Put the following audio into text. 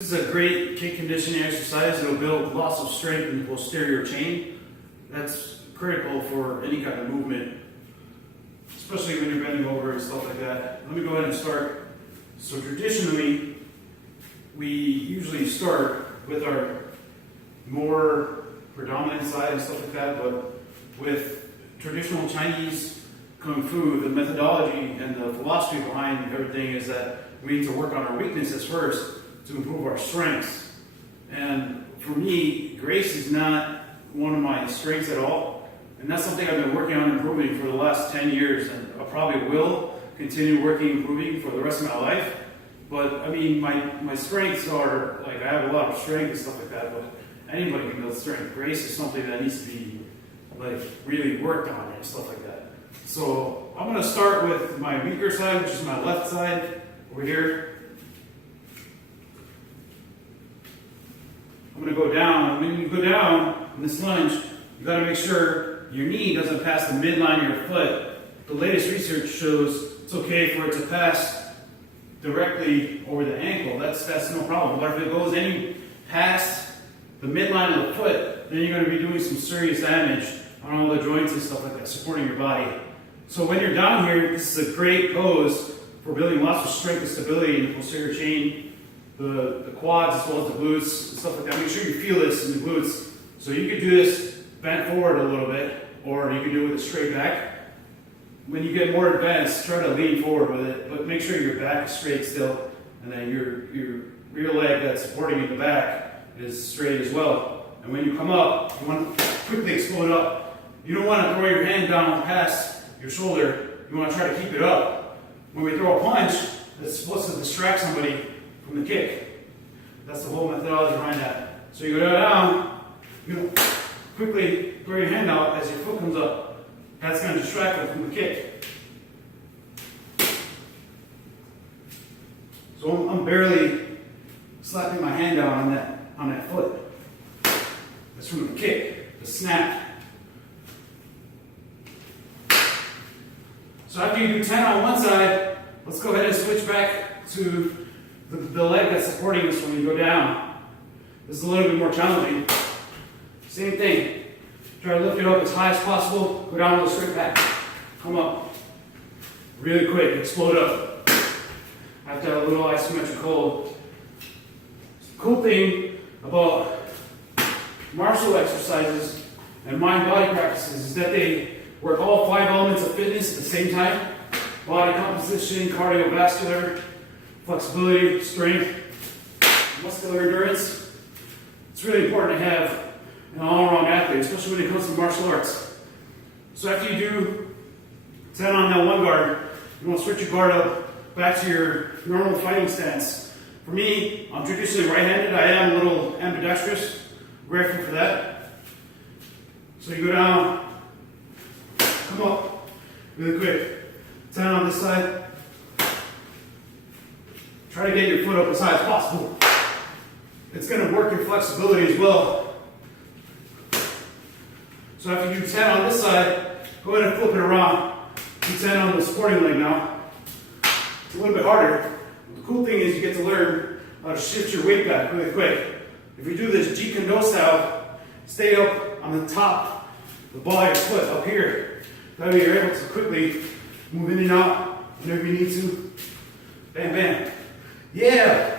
This is a great kick conditioning exercise. It'll build lots of strength in the posterior chain. That's critical for any kind of movement, especially when you're bending over and stuff like that. Let me go ahead and start. So traditionally, we usually start with our more predominant side and stuff like that, but with traditional Chinese KungFu, the methodology and the philosophy behind everything is that we need to work on our weaknesses first to improve our strengths. And for me, grace is not one of my strengths at all. And that's something I've been working on improving for the last 10 years, and I probably will continue working, improving for the rest of my life. But I mean, my strengths are, like, I have a lot of strength and stuff like that, but anybody can build strength. Grace is something that needs to be, like, really worked on and stuff like that. So I'm gonna start with my weaker side, which is my left side over here. I'm going to go down. When you go down in this lunge, you got to make sure your knee doesn't pass the midline of your foot. The latest research shows it's okay for it to pass directly over the ankle. That's no problem. But if it goes any past the midline of the foot, then you're going to be doing some serious damage on all the joints and stuff like that, supporting your body. So when you're down here, this is a great pose for building lots of strength and stability in the posterior chain. The quads as well as the glutes and stuff like that. Make sure you feel this in the glutes. So you could do this bent forward a little bit, or you could do it with a straight back. When you get more advanced, try to lean forward with it, but make sure your back is straight still, and then your rear leg that's supporting in the back is straight as well. And when you come up, you want to quickly explode up. You don't want to throw your hand down past your shoulder. You want to try to keep it up. When we throw a punch, it's supposed to distract somebody from the kick. That's the whole methodology behind that. So you go down, you quickly throw your hand out as your foot comes up. That's going to distract them from the kick. So I'm barely slapping my hand down on that foot. That's from the kick, the snap. So after you do 10 on one side, let's go ahead and switch back to the leg that's supporting us when you go down. This is a little bit more challenging. Same thing. Try to lift it up as high as possible. Go down with a straight back. Come up. Really quick. Explode up. After a little isometric hold. The cool thing about martial exercises and mind-body practices is that they work all 5 elements of fitness at the same time. Body composition, cardiovascular, flexibility, strength, muscular endurance. It's really important to have an all-around athlete, especially when it comes to martial arts. So after you do 10 on that one guard, you want to switch your guard up back to your normal fighting stance. For me, I'm traditionally right-handed. I am a little ambidextrous. Grateful for that. So you go down, come up, really quick. 10 on this side. Try to get your foot up as high as possible. It's going to work your flexibility as well. So after you do 10 on this side, go ahead and flip it around. Do 10 on the supporting leg now. It's a little bit harder. The cool thing is you get to learn how to shift your weight back really quick. If you do this Jeet Kune Do style, stay up on the top, the ball of your foot up here. That way you're able to quickly move in and out whenever you need to. Bam, bam. Yeah.